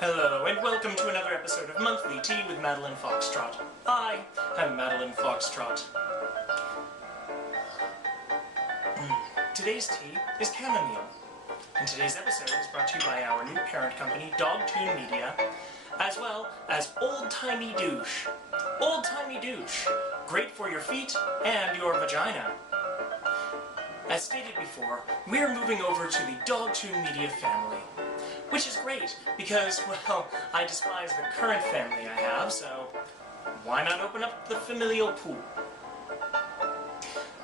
Hello, and welcome to another episode of Monthly Tea with Madeline Foxtrot. Hi, I'm Madeline Foxtrot. Today's tea is chamomile, and today's episode is brought to you by our new parent company, Dogtoon Media, as well as Old Timey Douche. Old Timey Douche, great for your feet and your vagina. As stated before, we're moving over to the Dogtoon Media Family. Which is great, because, well, I despise the current family I have, so why not open up the familial pool?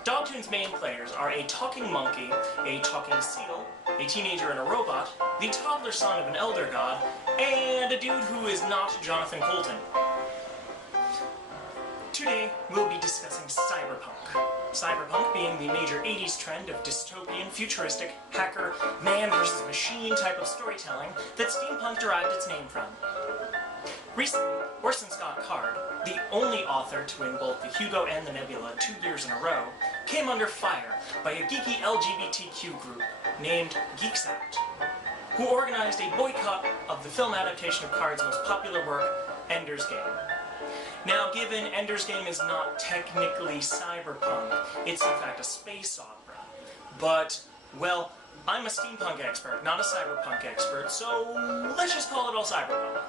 Dogtoon's main players are a talking monkey, a talking seal, a teenager and a robot, the toddler son of an elder god, and a dude who is not Jonathan Colton. Today, we'll be discussing cyberpunk. Cyberpunk being the major 80s trend of dystopian, futuristic, hacker, man versus machine type of storytelling that steampunk derived its name from. Recently, Orson Scott Cardophobe, the only author to win both the Hugo and the Nebula 2 years in a row, came under fire by a geeky LGBTQ group named Geeks Out, who organized a boycott of the film adaptation of Card's most popular work, Ender's Game. Now, given Ender's Game is not technically cyberpunk, it's in fact a space opera. But, well, I'm a steampunk expert, not a cyberpunk expert, so let's just call it all cyberpunk.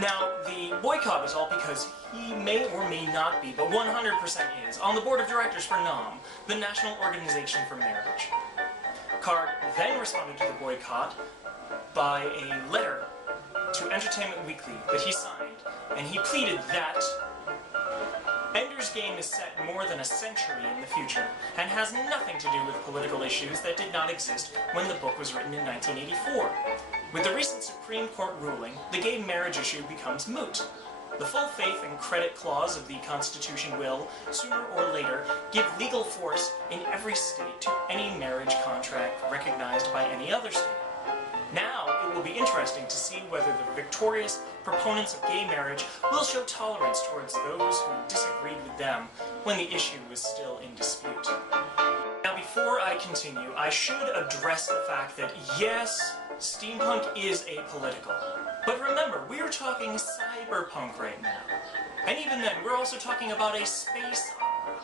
Now, the boycott is all because he may or may not be, but 100% is, on the board of directors for NOM, the National Organization for Marriage. Card then responded to the boycott by a letter to Entertainment Weekly that he signed, and he pleaded that Ender's Game is set more than a century in the future, and has nothing to do with political issues that did not exist when the book was written in 1984. With the recent Supreme Court ruling, the gay marriage issue becomes moot. The full faith and credit clause of the Constitution will, sooner or later, give legal force in every state to any marriage contract recognized by any other state. Now, it will be interesting to see whether the victorious proponents of gay marriage will show tolerance towards those who disagreed with them when the issue was still in dispute. Now, before I continue, I should address the fact that, yes, steampunk is apolitical. But remember, we're talking cyberpunk right now. And even then, we're also talking about a space opera.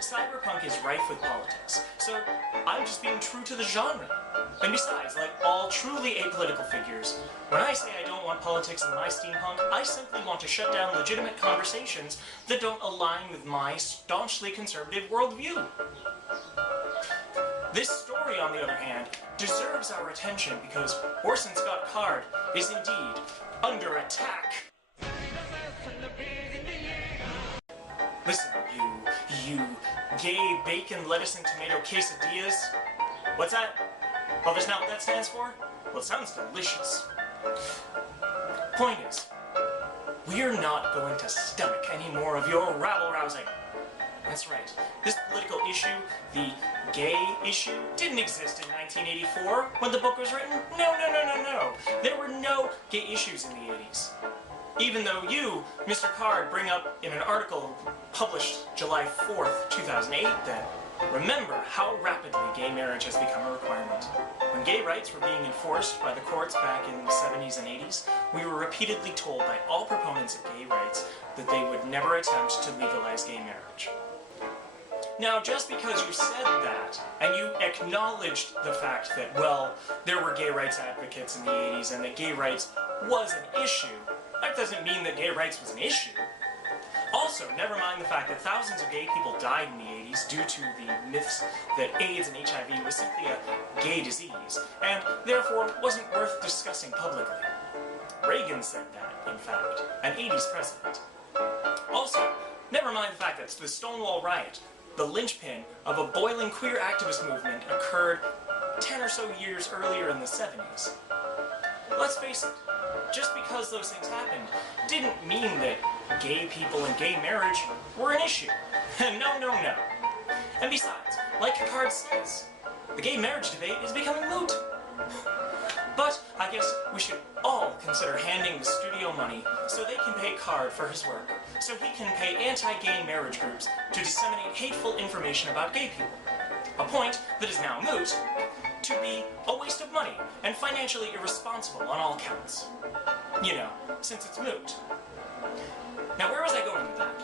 Cyberpunk is rife with politics, so I'm just being true to the genre. And besides, like all truly apolitical figures, when I say I don't want politics in my steampunk, I simply want to shut down legitimate conversations that don't align with my staunchly conservative worldview. This story, on the other hand, deserves our attention because Orson Scott Card is indeed under attack. Listen, you gay bacon, lettuce, and tomato quesadillas. What's that? Oh, that's not what that stands for? Well, it sounds delicious. Point is, we're not going to stomach any more of your rabble-rousing. That's right. This political issue, the gay issue, didn't exist in 1984 when the book was written. No. There were no gay issues in the 80s. Even though you, Mr. Card, bring up in an article published July 4th, 2008 that remember how rapidly gay marriage has become a requirement. When gay rights were being enforced by the courts back in the 70s and 80s, we were repeatedly told by all proponents of gay rights that they would never attempt to legalize gay marriage. Now, just because you said that, and you acknowledged the fact that, well, there were gay rights advocates in the 80s and that gay rights was an issue, that doesn't mean that gay rights was an issue. Also, never mind the fact that thousands of gay people died in the 80s due to the myths that AIDS and HIV was simply a gay disease, and therefore wasn't worth discussing publicly. Reagan said that, in fact, an 80s president. Also, never mind the fact that the Stonewall Riot, the linchpin of a boiling queer activist movement, occurred 10 or so years earlier in the 70s. Let's face it, just because those things happened didn't mean that gay people and gay marriage were an issue. No. And besides, like Card says, the gay marriage debate is becoming moot. But I guess we should all consider handing the studio money so they can pay Card for his work, so he can pay anti-gay marriage groups to disseminate hateful information about gay people. A point that is now moot, to be a waste of money and financially irresponsible on all counts. You know, since it's moot. Now, where was I going with that?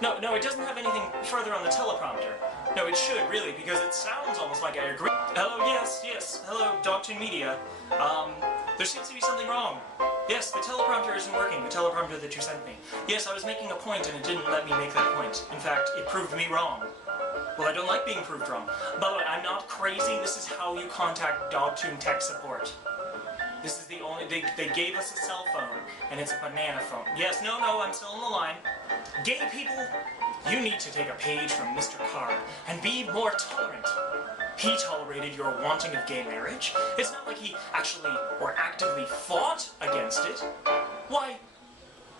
No, it doesn't have anything further on the teleprompter. No, it should, really, because it sounds almost like I agree. Hello, yes, hello, Dogtoon Media. There seems to be something wrong. Yes, the teleprompter isn't working, the teleprompter that you sent me. Yes, I was making a point and it didn't let me make that point. In fact, it proved me wrong. Well, I don't like being proved wrong. By the way, I'm not crazy, this is how you contact Dogtoon tech support. This is the only, they gave us a cell phone, and it's a banana phone. Yes, no, I'm still on the line. Gay people, you need to take a page from Mr. Card and be more tolerant. He tolerated your wanting of gay marriage. It's not like he actually or actively fought against it. Why,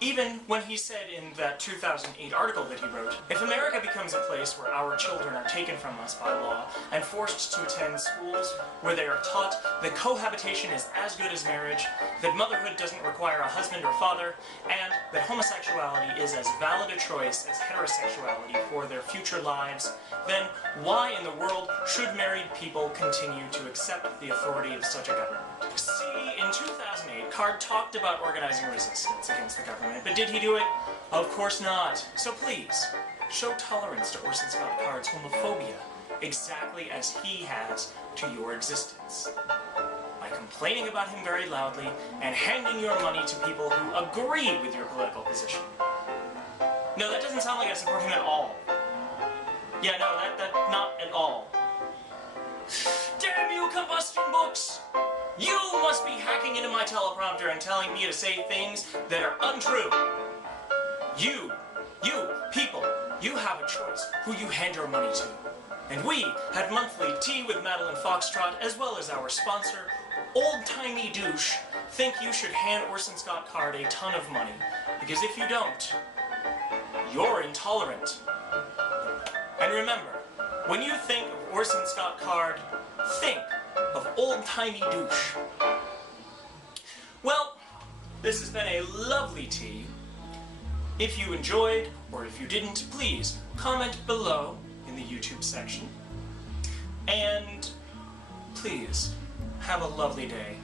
even when he said in that 2008 article that he wrote, if America becomes a place where our children are taken from us by law and forced to attend schools where they are taught that cohabitation is as good as marriage, that motherhood doesn't require a husband or father, and that homosexuality is as valid a choice as heterosexuality for their future lives, then why in the world should married people continue to accept the authority of such a government? See, in 2008, Card talked about organizing resistance against the government, but did he do it? Of course not. So please, show tolerance to Orson Scott Card's homophobia, exactly as he has to your existence. By complaining about him very loudly and handing your money to people who agree with your political position. No, that doesn't sound like I support him at all. Yeah, no, that not at all. Damn you, combustion books! You must be hacking into my teleprompter and telling me to say things that are untrue. You, people, you have a choice who you hand your money to. And we, at Monthly Tea with Madeline Foxtrot, as well as our sponsor, Old Timey Douche, think you should hand Orson Scott Card a ton of money. Because if you don't, you're intolerant. And remember, when you think of Orson Scott Card, think of Old Timey Douche. Well, this has been a lovely tea. If you enjoyed, or if you didn't, please comment below in the YouTube section. And please, have a lovely day.